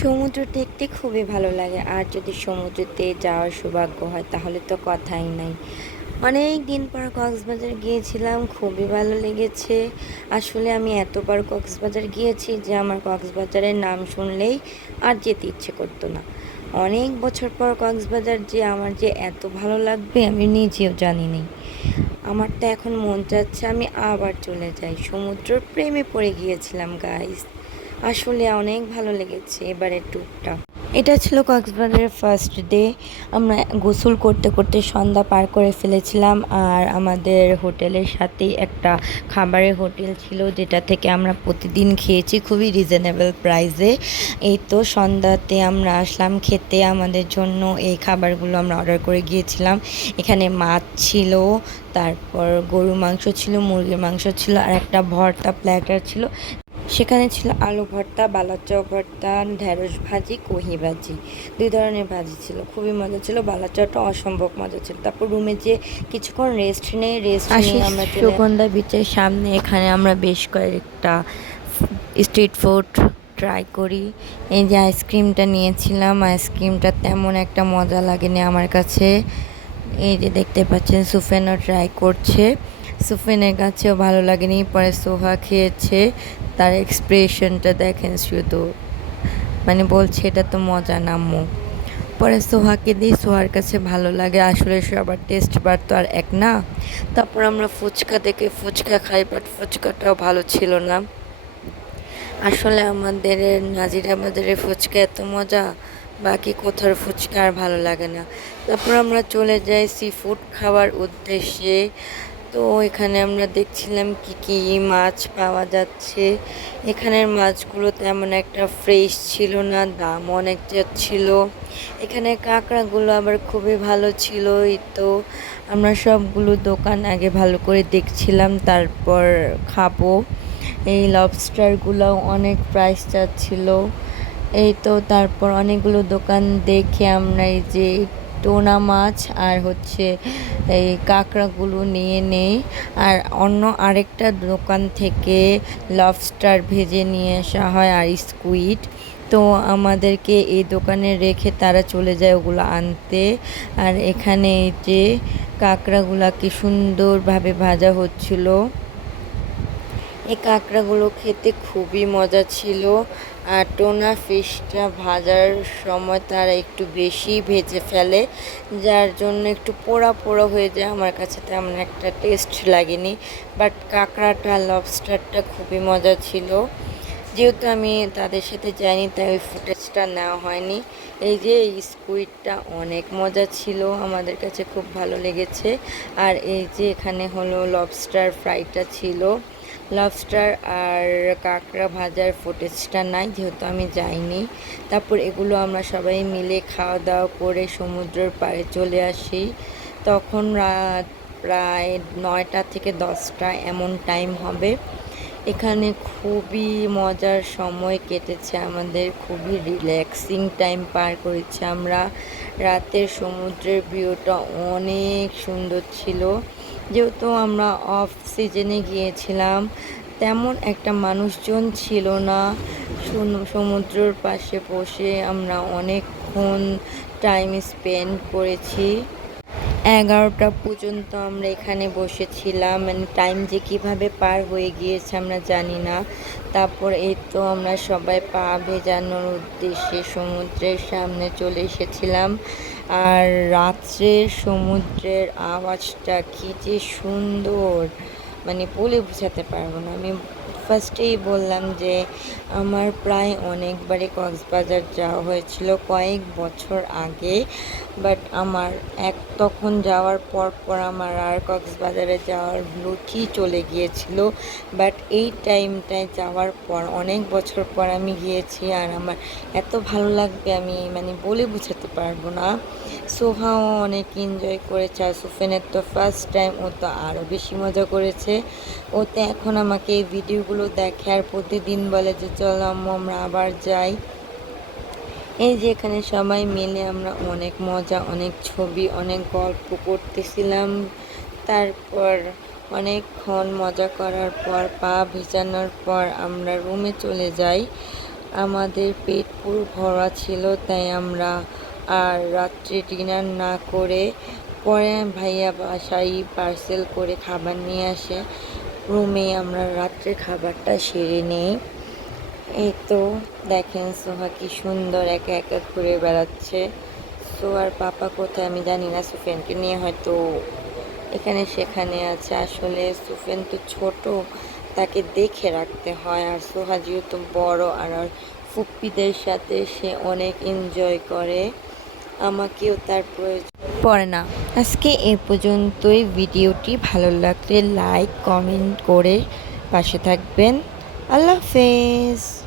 সমুদ্র দেখতে খুবই ভালো লাগে, আর যদি সমুদ্রতে যাওয়ার সৌভাগ্য হয় তাহলে তো কথাই নাই। অনেক দিন পর কক্সবাজার গিয়েছিলাম, খুবই ভালো লেগেছে। আসলে আমি এতবার কক্সবাজার গিয়েছি যে আমার কক্সবাজারের নাম শুনলেই আর যেতে ইচ্ছে করতো না। অনেক বছর পর কক্সবাজার যে আমার যে এত ভালো লাগবে আমি নিজেও জানি নি। আমার তো এখন মন চাচ্ছে আমি আবার চলে যাই, সমুদ্রের প্রেমে পড়ে গিয়েছিলাম গাইস। আসলে অনেক ভালো লেগেছে এবারের ট্যুরটা। এটা ছিল কক্সবাজারের ফার্স্ট ডে। আমরা গোসল করতে করতে সন্ধ্যা পার করে ফেলেছিলাম, আর আমাদের হোটেলের সাথেই একটা খাবারের হোটেল ছিল যেটা থেকে আমরা প্রতিদিন খেয়েছি খুবই রিজনেবল প্রাইসে। এই তো সন্ধ্যাতে আমরা আসলাম খেতে, আমাদের জন্য এই খাবারগুলো আমরা অর্ডার করে গিয়েছিলাম। এখানে মাছ ছিল, তারপর গরু মাংস ছিল, মুরগির মাংস ছিল, আর একটা ভর্তা প্ল্যাটার ছিল। সেখানে ছিল আলু ভর্তা, বালাচাও ভর্তা, ঢেঁড়স ভাজি, কহি ভাজি, 2 ধরনের ভাজি ছিল। খুবই মজা ছিল, বালাচাওটা অসম্ভব মজা ছিল। তারপর রুমে যে কিছুক্ষণ রেস্ট নিয়ে আমরা সুগন্ধা বিচের সামনে এখানে আমরা বেশ কয়েকটা স্ট্রিট ফুড ট্রাই করি। এই যে আইসক্রিমটা নিয়েছিলাম, আইসক্রিমটা তেমন একটা মজা লাগেনি আমার কাছে। এই যে দেখতে পাচ্ছেন সুফেনও ট্রাই করছে, সুফেনের কাছেও ভালো লাগেনি। পরে সোহা খেয়েছে, তার এক্সপ্রেশনটা দেখেন শুধু, মানে বলছে এটা তো মজা নাম্মু। পরে সোহাকে দিই, সোহার কাছে ভালো লাগে। আসলে সবার টেস্ট বার তো আর এক না। তারপর আমরা ফুচকা দেখে ফুচকা খাই, বাট ফুচকাটাও ভালো ছিল না। আসলে আমাদের নাজিরাবাজারের ফুচকা এত মজা, বাকি কোথার ফুচকা আর ভালো লাগে না। তারপর আমরা চলে যাই সি ফুড খাওয়ার উদ্দেশ্যে। তো এখানে আমরা দেখছিলাম কি কি মাছ পাওয়া যাচ্ছে। এখানের মাছগুলো তেমন একটা ফ্রেশ ছিল না, দাম অনেক ছিল। এখানে কাঁকড়াগুলো আবার খুবই ভালো ছিল। এই তো আমরা সবগুলো দোকান আগে ভালো করে দেখছিলাম, তারপর খাবো। এই লবস্টারগুলো অনেক প্রাইস চাচ্ছিল। এই তো তারপর অনেকগুলো দোকান দেখে আমরা এই যে টোনা মাছ আর হচ্ছে এই কাঁকড়াগুলো নিয়ে নেই। আর অন্য আরেকটা দোকান থেকে লবস্টার ভেজে নিয়ে আসা হয় আর স্কুইড। তো আমাদেরকে এই দোকানে রেখে তারা চলে যায় ওগুলো আনতে। আর এখানে এই যে কাঁকড়াগুলা কি সুন্দরভাবে ভাজা হচ্ছিল। এই কাঁকড়াগুলো খেতে খুবই মজা ছিল। আর টোনা ফিশটা ভাজার সময় তারা একটু বেশি ভেজে ফেলে, যার জন্য একটু পোড়া পোড়া হয়ে যায়, আমার কাছে তেমন একটা টেস্ট লাগেনি। বাট কাঁকড়াটা লবস্টারটা খুবই মজা ছিল। যেহেতু আমি তাদের সাথে যাইনি তাই ওই ফুটেজটা নেওয়া হয়নি। এই যে স্কুইডটা অনেক মজা ছিল, আমাদের কাছে খুব ভালো লেগেছে। আর এই যে এখানে হলো লবস্টার ফ্রাইটা ছিল। লবস্টার আর কাঁকড়া ভাজার ফুটেজটা নাই, যেহেতু আমি যাইনি। তারপর এগুলো আমরা সবাই মিলে খাওয়া দাওয়া করে সমুদ্রের পাড়ে চলে আসি। তখন রাত প্রায় 9টা থেকে 10টা এমন টাইম হবে। এখানে খুবই মজার সময় কেটেছে আমাদের, খুবই রিল্যাক্সিং টাইম পার করেছি আমরা। রাতের সমুদ্রের ভিউটা অনেক সুন্দর ছিল। যেহেতু আমরা অফ সিজনে গিয়েছিলাম, তেমন একটা মানুষজন ছিল না। সমুদ্রের পাশে বসে আমরা অনেকক্ষণ টাইম স্পেন্ড করেছি। 11টা পর্যন্ত আমরা এখানে বসেছিলাম, মানে টাইম যে কীভাবে পার হয়ে গিয়েছে আমরা জানি না। তারপর এই তো আমরা সবাই পা ভেজানোর উদ্দেশ্যে সমুদ্রের সামনে চলে এসেছিলাম। আর রাত্রের সমুদ্রের আওয়াজটা কী যে সুন্দর, মানে বলে বোঝাতে পারবো না। আমি ফার্স্টেই বললাম যে আমার প্রায় অনেকবারই কক্সবাজার যাওয়া হয়েছিল কয়েক বছর আগে, বাট আমার তখন যাওয়ার পর পর আমার আর কক্সবাজারে যাওয়ার রুচি চলে গিয়েছিল। বাট এই টাইমটায় যাওয়ার পর অনেক বছর পর আমি গিয়েছি, আর আমার এত ভালো লাগবে আমি মানে বলে বোঝাতে পারবো না। সোহাও অনেক এনজয় করেছে, আর সুফেনের তো ফার্স্ট টাইম, ও তো আরও বেশি মজা করেছে। ও তো এখন আমাকে এই ভিডিওগুলো দেখে আর প্রতিদিন বলে যে চলো আম্মু আমরা আবার যাই। এই যে এখানে সবাই মিলে আমরা অনেক মজা, অনেক ছবি, অনেক গল্প করতেছিলাম। তারপর অনেকক্ষণ মজা করার পর পা ভিজানোর পর আমরা রুমে চলে যাই। আমাদের পেট পুরো ভরা ছিল, তাই আমরা আর রাত্রে ডিনার না করে পরে ভাইয়া বাসায় পার্সেল করে খাবার নিয়ে আসে, রুমে আমরা রাত্রে খাবারটা সেরে নেই। এই তো দেখেন সোহা কি সুন্দর একা একা ঘুরে বেড়াচ্ছে। সোহার পাপা কোথায় আমি জানি না, সুফিয়ানকে নিয়ে হয়তো এখানে সেখানে আছে। আসলে সুফিয়ান তো ছোট, তাকে দেখে রাখতে হয়, আর সোহা যেহেতু বড় আর ফুপ্পিদের সাথে সে অনেক এনজয় করে, আমাকেও তার প্রয়োজন পড়ে না। আজকে এ পর্যন্তই। ভিডিওটি ভালো লাগলে লাইক কমেন্ট করে পাশে থাকবেন। আল্লাহ হাফেজ।